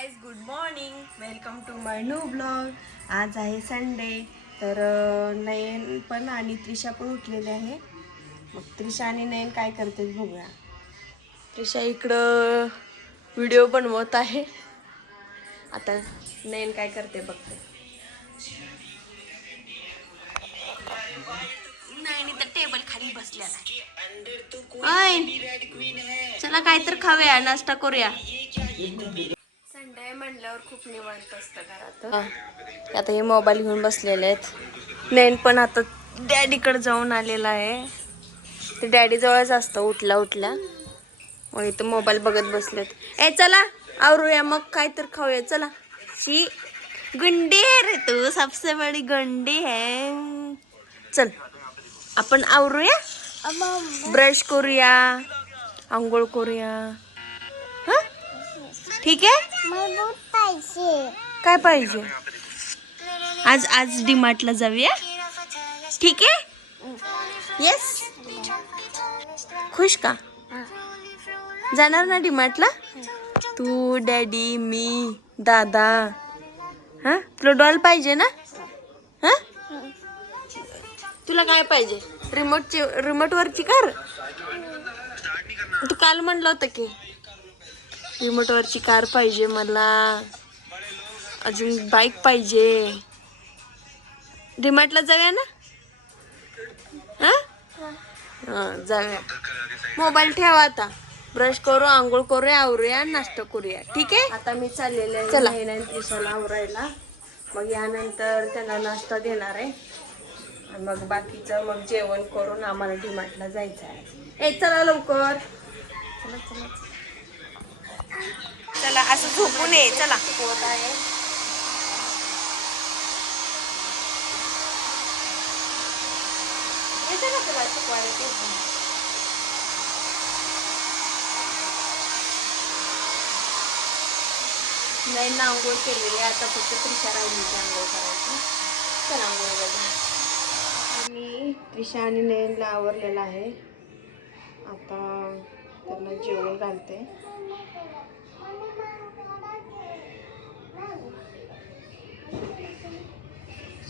Guys, good morning. Welcome to my new blog. आज आहे Sunday, तर नयन पण आणि त्रिशा पण उठलेले आहे. मग त्रिशा आणि नयन काय करते बघूया. त्रिशा इकडं व्हिडिओ बनवत आहे. आता नयन काय करते बघते. नयन तर टेबल खाली बसलेला आहे. चला काय तर खाऊया, नाश्ता करूया. संडे म्हणल्यावर खूप निवांत असतं घरात. आता हे मोबाईल घेऊन बसलेले आहेत. नयन पण आता डॅडीकडे जाऊन आलेला आहे. ते डॅडी जवळच असतं उठल्या मग इथं मोबाईल बघत बसलेत. चला आवरूया मग काय तर खाऊया. चला. शी गुंडी है रे तू, सबसे बड़ी गुंडी है. चल आपण आवरूया, ब्रश करूया, आंघोळ करूया. हा ठीक आहे. काय पाहिजे? आज डीमार्टला जाऊया. ठीक आहे. येस. खुश का? जाणार ना डीमार्टला? तू, डॅडी, मी, दादा. हा तुला डॉल पाहिजे ना? हा तुला काय पाहिजे? रिमोट वरची कार. तू काल म्हणलं होतं की रिमोट वरची कार पाहिजे मला, अजून बाईक पाहिजे. डीमार्टला जाऊया ना? हा जाऊया. मोबाईल ठेवा आता. ब्रश करू, आंघोळ करूया, आवरूया, नाश्ता करूया. ठीक आहे. आता मी चाललेले आहे. चला त्रिशाला आवरायला. मग यानंतर त्यांना नाश्ता देणार आहे. मग बाकीचं मग जेवण करून आम्हाला डीमार्टला जायचं आहे. चला लवकर. चला चला चला, असं झोपू नये. चला. होत आहे. येते ना तुला शिकवायला ते. नाही ना, आंघोळ केलेली. आता फक्त त्रिशा राहिली आंघोळ करायची. चला आंघोळ करू. मी त्रिशा आणि नयनला आवरलेला आहे. आता त्यांना जेवण घालते.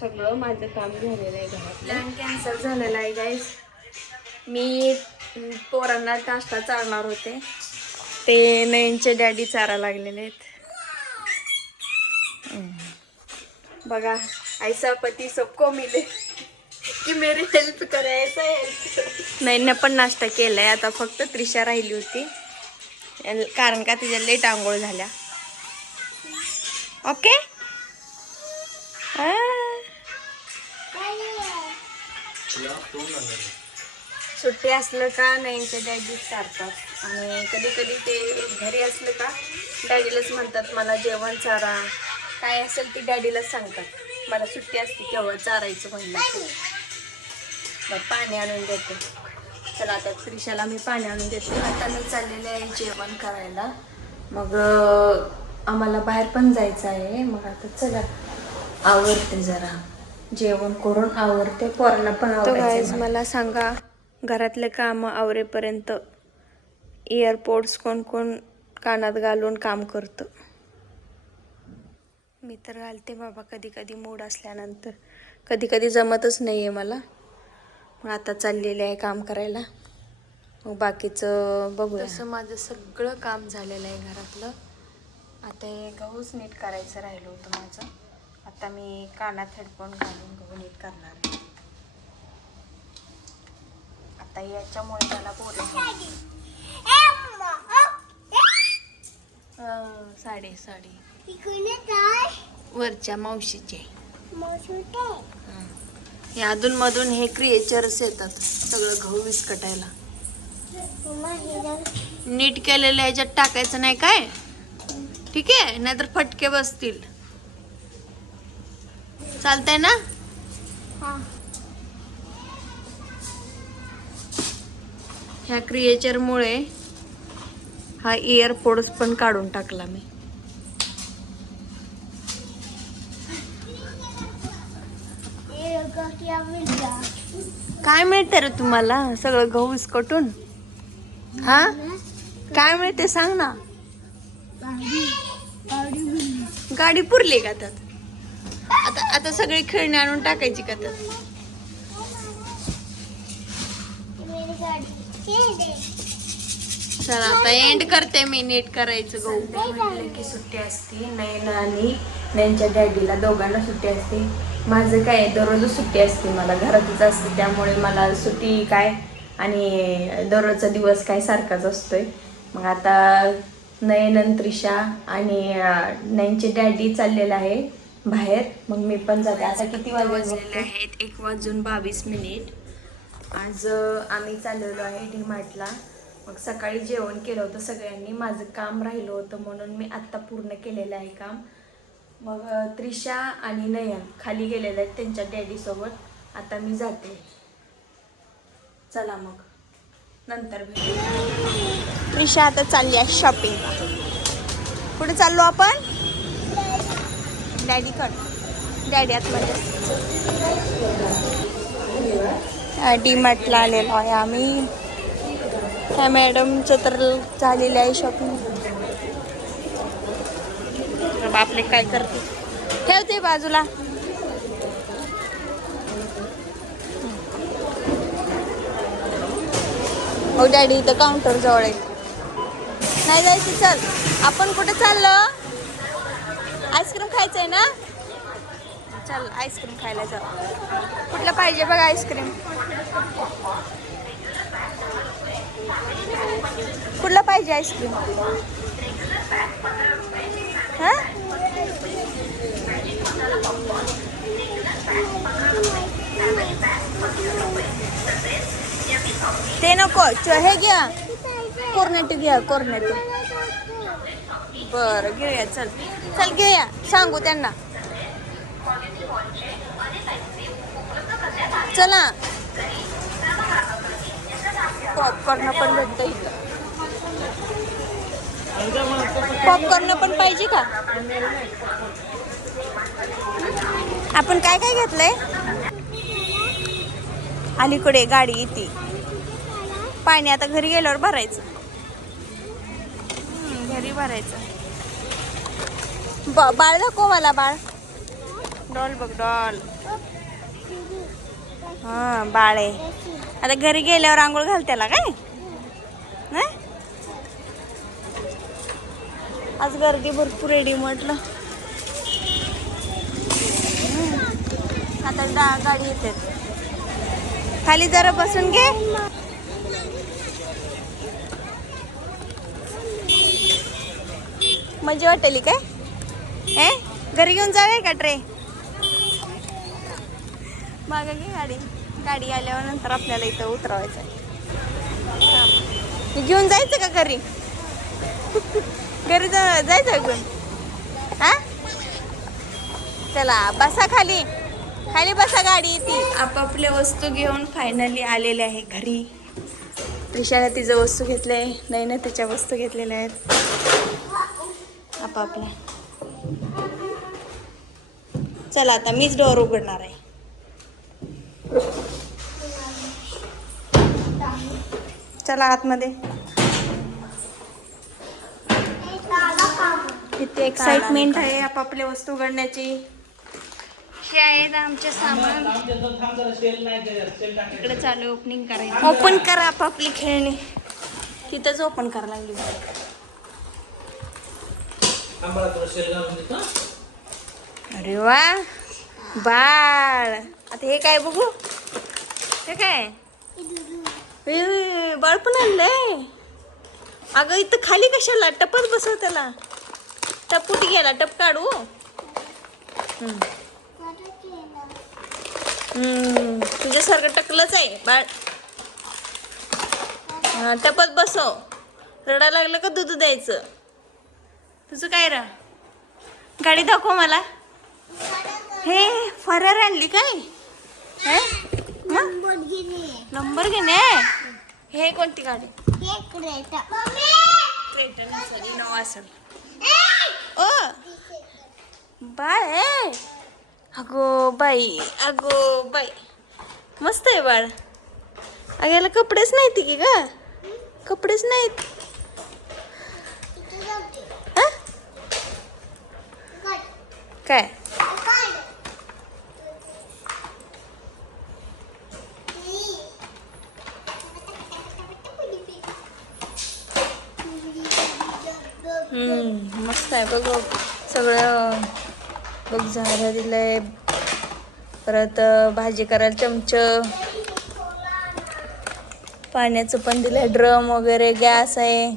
सगळं माझं काम झालेलं आहे घरात. प्लॅन कॅन्सल झालेला आहे गाईज. मी पोरांना नाश्ता चालणार होते, ते नयनचे डॅडी चारा लागलेले आहेत. बघा, ऐसा पती सबको मिले की मेरी हेल्प करे, ऐसा हेल्प. नयनने पण नाश्ता केलाय. आता फक्त त्रिशा राहिली होती, कारण का तिच्या लेट आंघोळ झाल्या. ओके. सुट्टी असलं का नयनचे डॅडी चारतात, आणि कधी कधी ते घरी असलं का डॅडीलाच म्हणतात मला जेवण चारा. काय असेल ते डॅडीलाच सांगतात. मला सुट्टी असते तेव्हा चारायचं म्हणलं. मग पाणी आणून देते. चला आता त्रिशाला मी पाणी आणून देते. आता मी चाललेले आहे जेवण करायला. मग आम्हाला बाहेर पण जायचं आहे. मग आता चला आवरते, जरा जेवण करून आवरते. पोरांना पण आवरायचं. मला सांगा, घरातले काम आवरेपर्यंत इयरपोड्स कोण कोण कानात घालून काम करतं? मी तर घालते बाबा, कधी कधी मूड असल्यानंतर. कधी कधी जमतच नाही आहे मला. मग आता चाललेले आहे काम करायला. मग बाकीचं बघूया. तसं माझं सगळं काम झालेलं आहे घरातलं. आता हे गहूच नीट करायचं राहिलं होतं माझं. आता मी कानात हेडफोन घालून गहू नीट करणार आहे. आता याच्यामुळे त्याला बोलत साडी वरच्या मावशीचे. हे अधून मधून हे क्रिएचर्स येतात सगळं गहू विस्कटायला. नीट केलेलं ह्याच्यात टाकायचं नाही काय? ठीक आहे, नाहीतर फटके बसतील. चालतंय ना? ह्या क्रिएचरमुळे हा इयरपोड्स पण काढून टाकला मी. काय मिळते रे तुम्हाला सगळं गहू विस्कटून? हा काय मिळते सांग ना. गाडी पुरली का त्यात? आता आता सगळी खेळणी आणून टाकायची का त्यात? चला आता एंड करते मी. नीट करायचं गहू. की सुट्टी असते नयना आणि नयनच्या डॅडीला दोघांना सुट्टी असते. माझं काय दररोज सुट्टी असते, मला घरातच असते, त्यामुळे मला सुट्टी काय आणि दररोजचा दिवस काय सारखाच असतोय. मग आता नयन त्रिशा आणि नयनचे डॅडी चाललेलं आहे बाहेर. मग मी पण जाते. आता किती वाजलेले आहेत? 1:22. आज आम्ही चाललेलो आहे डी-मार्टला. मग सकाळी जेवण केलं होतं सगळ्यांनी. माझं काम राहिलं होतं म्हणून मी आत्ता पूर्ण केलेलं आहे काम. मग त्रिशा आणि नयन खाली गेलेले आहेत त्यांच्या डॅडीसोबत. आता मी जाते. चला मग नंतर भेटू. त्रिशा आता चालली आहे शॉपिंग. कुठे चाललो आपण? डॅडीकडे. डॅडी आतमध्ये. डी-मार्टला आलेलो आहे आम्ही. ह्या मॅडमचं तर झालेलं आहे शॉपिंग. आपले काय करते ठेवते बाजूला. हो डॅडी इथं काउंटर जवळ आहे. नाही जायचं. चल आपण कुठे चाललो? आईस्क्रीम खायचंय ना? चल आईस्क्रीम खायला जाऊ. कुठलं पाहिजे बघ आईस्क्रीम. कुठलं पाहिजे आईस्क्रीम? हा ते नको. हे घ्या कॉर्नेटो. घ्या कॉर्नेटो. बरं घेऊया. चल चल घेऊया. सांगू त्यांना. चला. पॉपकॉर्न पण भेटतं इथं. पॉपकॉर्न पण पाहिजे का? आपण काय काय घेतलंय? अलीकडे गाडी येते. पाणी आता घरी गेल्यावर भरायचं. घरी भरायचं. बाळ दाखव मला. बाळ डॉल बघ. डॉल. हा बाळ आहे. आता घरी गेल्यावर आंघोळ घाल त्याला. काय नाही आज गर्दी भरपूर आहे डी-मार्टला. आता गाडी येते. खाली जरा बसून घे. मजा वाटेली काय? घरी घेऊन जाऊया का ट्रे? मागं घे गाडी. गाडी आल्यावर नंतर आपल्याला इथं उतरवायचं आहे. घेऊन जायचं का घरी? घरी जायचं घेऊन. हा चला बसा खाली. खाली बसा. गाडी येते. आपापल्या वस्तू घेऊन फायनली आलेले आहे घरी. त्रिशाने तिचं वस्तू घेतले. नयने त्याच्या वस्तू घेतलेल्या आहेत आपापल्या. चला आता मीच डोअर उघडणार आहे. चला आतमध्ये. किती एक्साइटमेंट आहे आपापल्या वस्तू उघडण्याची. हे आहेत आमचे सामान. इकडे चालू ओपनिंग करायचं. ओपन करा आपापली खेळणी. तिथंच ओपन करायला लागली. अरे वा बाळ. आता हे काय बघू. हे काय? बाळ पण आणलंय. अगं इथं खाली कशाला? टपच बसव त्याला. टप कुठे गेला? टप काढू. तुझ्यासारखं टकलंच आहे बाळ. हा टपत बसव. रडायला लागलं का दूध द्यायचं. तुझं काय रा? गाडी दाखव मला. हे फरार आणली काय? नंबर घेणे. हे कोणती गाडी? नवा असेल. ओ बाळ आहे. अगो बाई. अगो बाई मस्त आहे बाळ. अगं याला कपडेच नाहीत की का? कपडेच नाहीत. काय मस्त आहे बघ सगळं बघ. झाडं दिलंय, परत भाजी करायला चमच, पाण्याचं पण दिलंय, ड्रम वगैरे, गॅस आहे,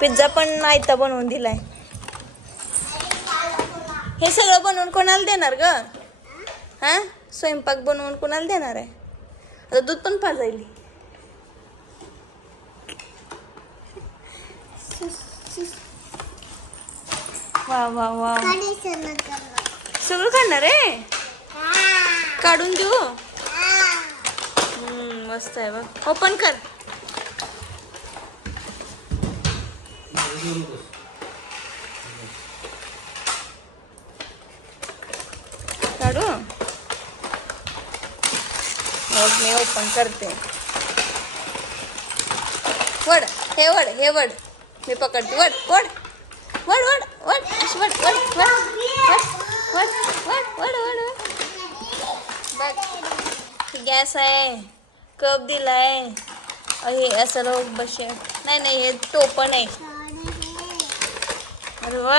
पिझ्झा पण आयता बनवून दिलाय. हे सगळं बनवून कोणाला देणार ग? हा, स्वयंपाक बनवून कोणाला देणार आहे? आता दूध पण पाजायली. वा वा वा, सगळं खाणार आहे? काढून देऊ? मस्त आहे बघ. ओपन कर. काढू? मग मी ओपन करते. वड, हे वड, हे वड, मी पकडते. वड वड वड वड वड, अशी वड वड वड वड वड वड वड वड. बघ, गॅस आहे, कप दिलाय, हे असं लोक बसे. नाही नाही, हे टोपण आहे. अरे वा,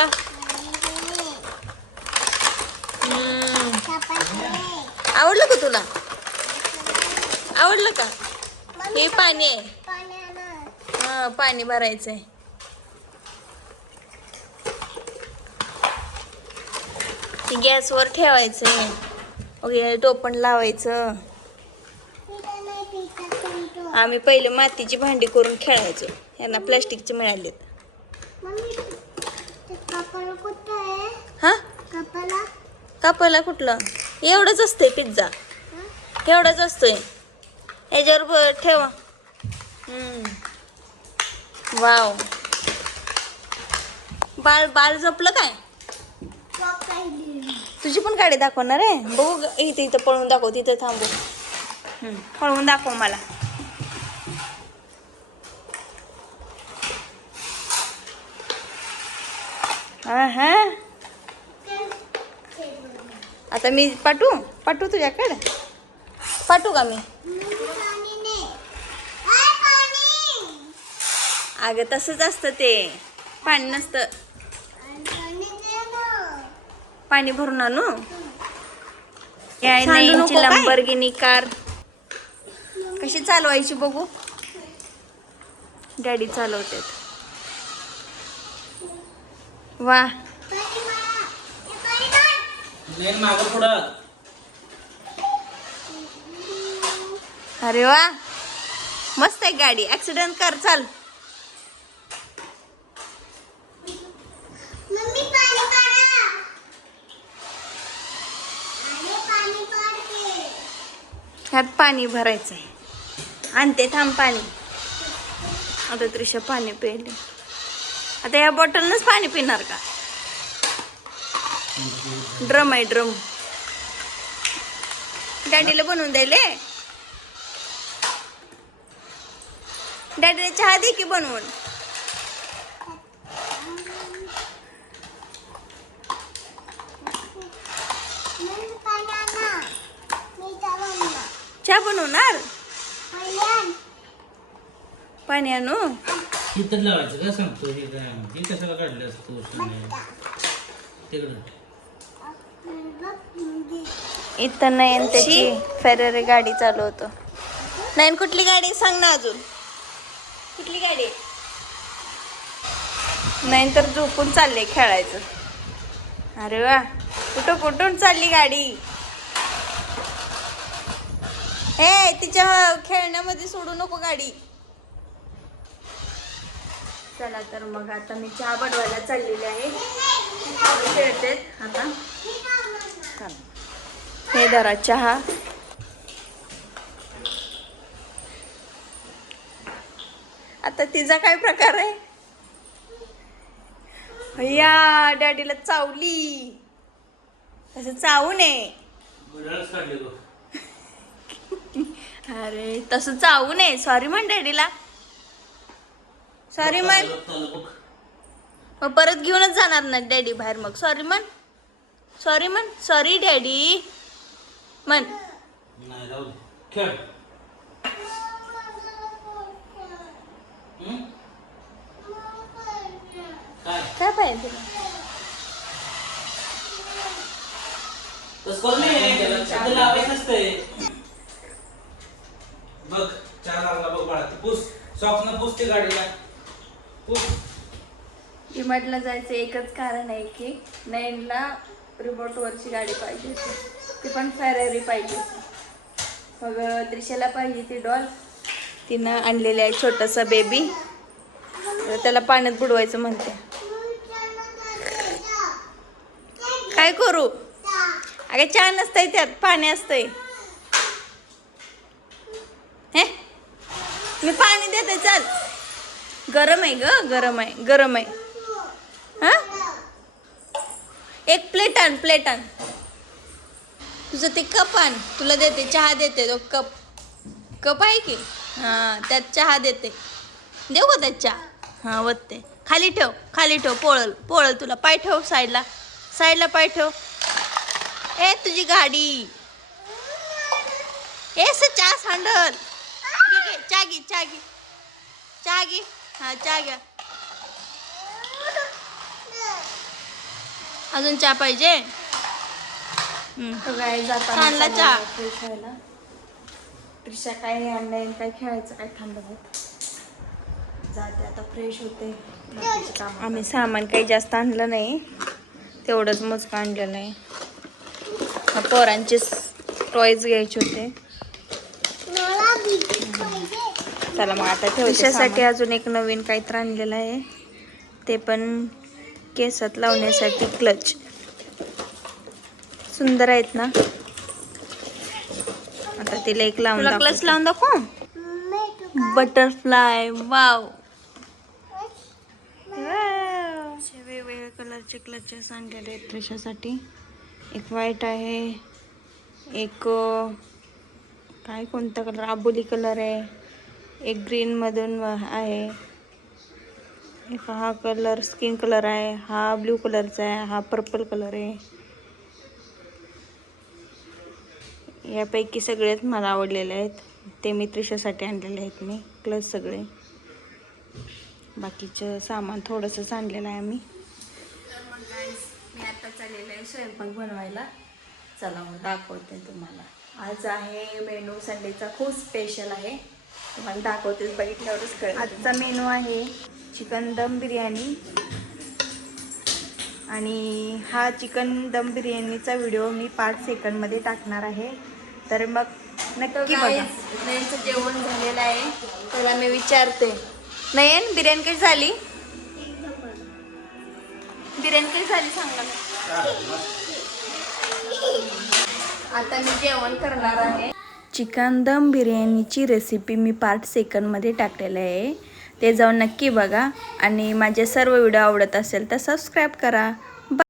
आवडलं का तुला? आवडलं का? हे पाणी आहे. हा, पाणी भरायचंय. ते गॅसवर ठेवायचंय. ओके, टोपण लावायचं. आम्ही पहिले मातीची भांडी करून खेळायचो. यांना प्लास्टिकचे मिळालेत. हा, कापायला कुठलं? एवढंच असतंय पिझ्झा, एवढंच असतोय. याच्यावर ठेवा. वाव, बाळ बाळ झोपलं काय? तुझी पण गाडी दाखवणार आहे? बघू, इथं इथं पळून दाखव. तिथं थांबू, पळवून दाखव मला. हा, आता मी पाठवू तुझ्याकडे? पाठवू का मी? अगं तसंच असतं ते, पाणी नसतं. पाणी भरून आणू? लंबरगिनी कार कशी चालवायची बघू. डॅडी चालवतात. वा, अरे वा, मस्त आहे गाडी. ऍक्सिडेंट कर, चाल. ह्यात पाणी भरायचंय. आणते, थांब पाणी. आता त्रिशा पाणी पिले. आता या बॉटलनच पाणी पिणार का? ड्रम आहे, ड्रम. डॅडीला बनवून द्यायले. डॅडीला चहा दे की बनवून. चहा बनवणार? पाणी आणू? इथं लावायचं का सांगतो? हे काय हे कशाला काढलं असतं? इथं नयन त्याची फेरारी गाडी चालवतो. नयन, कुठली गाडी सांग ना अजून. कुठली गाडी? नयन तर झोपून चालले खेळायचं. अरे वा, कुठून चालली गाडी? हे, तिच्या खेळण्यामध्ये सोडू नको गाडी. चला तर मग आता मी चहा बनवायला चाललेली आहे. खेळते आता. हे धरा चहा. आता तिचा काय प्रकार आहे? भैया, डॅडीला चावली. असं चावू नये. अरे तसं चावू नये. सॉरी म्हण डॅडीला. सॉरी म्हण. मग परत घेऊनच जाणार ना डॅडी बाहेर. मग सॉरी म्हण. सॉरी म्हण. सॉरी डॅडी म्हण. नाही जाऊ दे. खेळ. हं? काय काय पाहिजे तुला? तसं करू नये. त्याला लावायचं नसतंय. बघ चहा लागला बघ बाळा. पुस सॉक्सनं पुस ते गाडीला. पुस. डीमार्टला जायचं एकच कारण आहे की नयनला रिमोटवरची गाडी पाहिजे होती. ती पण फेरारी पाहिजे होती. मग त्रिशाला पाहिजे ती डॉल. तिनं आणलेली आहे छोटंसं बेबी. त्याला पाण्यात बुडवायचं म्हणते. काय करू? अगे चहा नसतंय त्यात, पाणी असतंय. हे मी पाणी देते चल. गरम आहे ग, गरम आहे, गरम आहे. हा एक प्लेट आण, प्लेट आण. तुझं ते कप आण, तुला देते चहा देते. तो कप कप आहे की हां त्यात चहा देते. देऊ का त्यात चहा? हां वत्ते. खाली ठेव, खाली ठेव. पोळल पोळल तुला. पाय ठेव साईडला, साईडला पाय ठेव. ए तुझी गाडी. ए चहा सांडल. घे घे चहा घे, चहा घे, चहा घे. हां चहा घ्या. अजून चहा पाहिजे? आणला चहा. त्रिशा काय आणलंय काय खेळायचं काय थांबत जाते आता. फ्रेश होते. आम्ही सामान काही जास्त आणलं नाही, तेवढंच मोजकं आणलेलं आहे. पोरांचे टॉयज घ्यायचे होते. चला मग आता त्रिशासाठी अजून एक नवीन काहीतरी आणलेलं आहे. ते पण केसात लावण्यासाठी क्लच. सुंदर आहेत ना. आता तिला एक लावून क्लच लावून दाखव. बटरफ्लाय. वाव. वेगवेगळ्या कलरचे क्लचेस आणलेले आहेत त्रिशासाठी. एक व्हाईट आहे, एक काय कोणता कलर, आबोली कलर आहे, एक ग्रीन मधून आहे, एक हा कलर स्किन कलर आहे, हा ब्ल्यू कलरचा आहे, हा पर्पल कलर आहे. यापैकी सगळेच मला आवडलेले आहेत. ते मी त्रिशासाठी आणलेले आहेत मी क्लच सगळे. बाकीचं सामान थोडंसंच आणलेलं आहे आम्ही. तर मग मी आता चाललेलं आहे स्वयंपाक बनवायला. चला मग दाखवते तुम्हाला. आज आहे मेनू संडेचा खूप स्पेशल आहे. तुम्हाला दाखवते, बघितल्यावरच कळेल. आजचा मेनू आहे चिकन दम बिर्याणी. आणि हा चिकन दम बिर्याणीचा व्हिडिओ मी 5 सेकंडमध्ये टाकणार आहे. तर मग नक्की बघा. नयनचं जेवण झालेलं आहे. त्याला मी विचारते, नयन बिर्याणी कशी झाली? बिर्याणी कशी झाली सांगा. आता मी जेवण करणार आहे. चिकन दम बिर्याणीची रेसिपी मी 5 सेकंडमध्ये टाकलेलं आहे. ते जाऊन नक्की बघा. आणि माझे सर्व व्हिडिओ आवडत असेल तर सबस्क्राईब करा.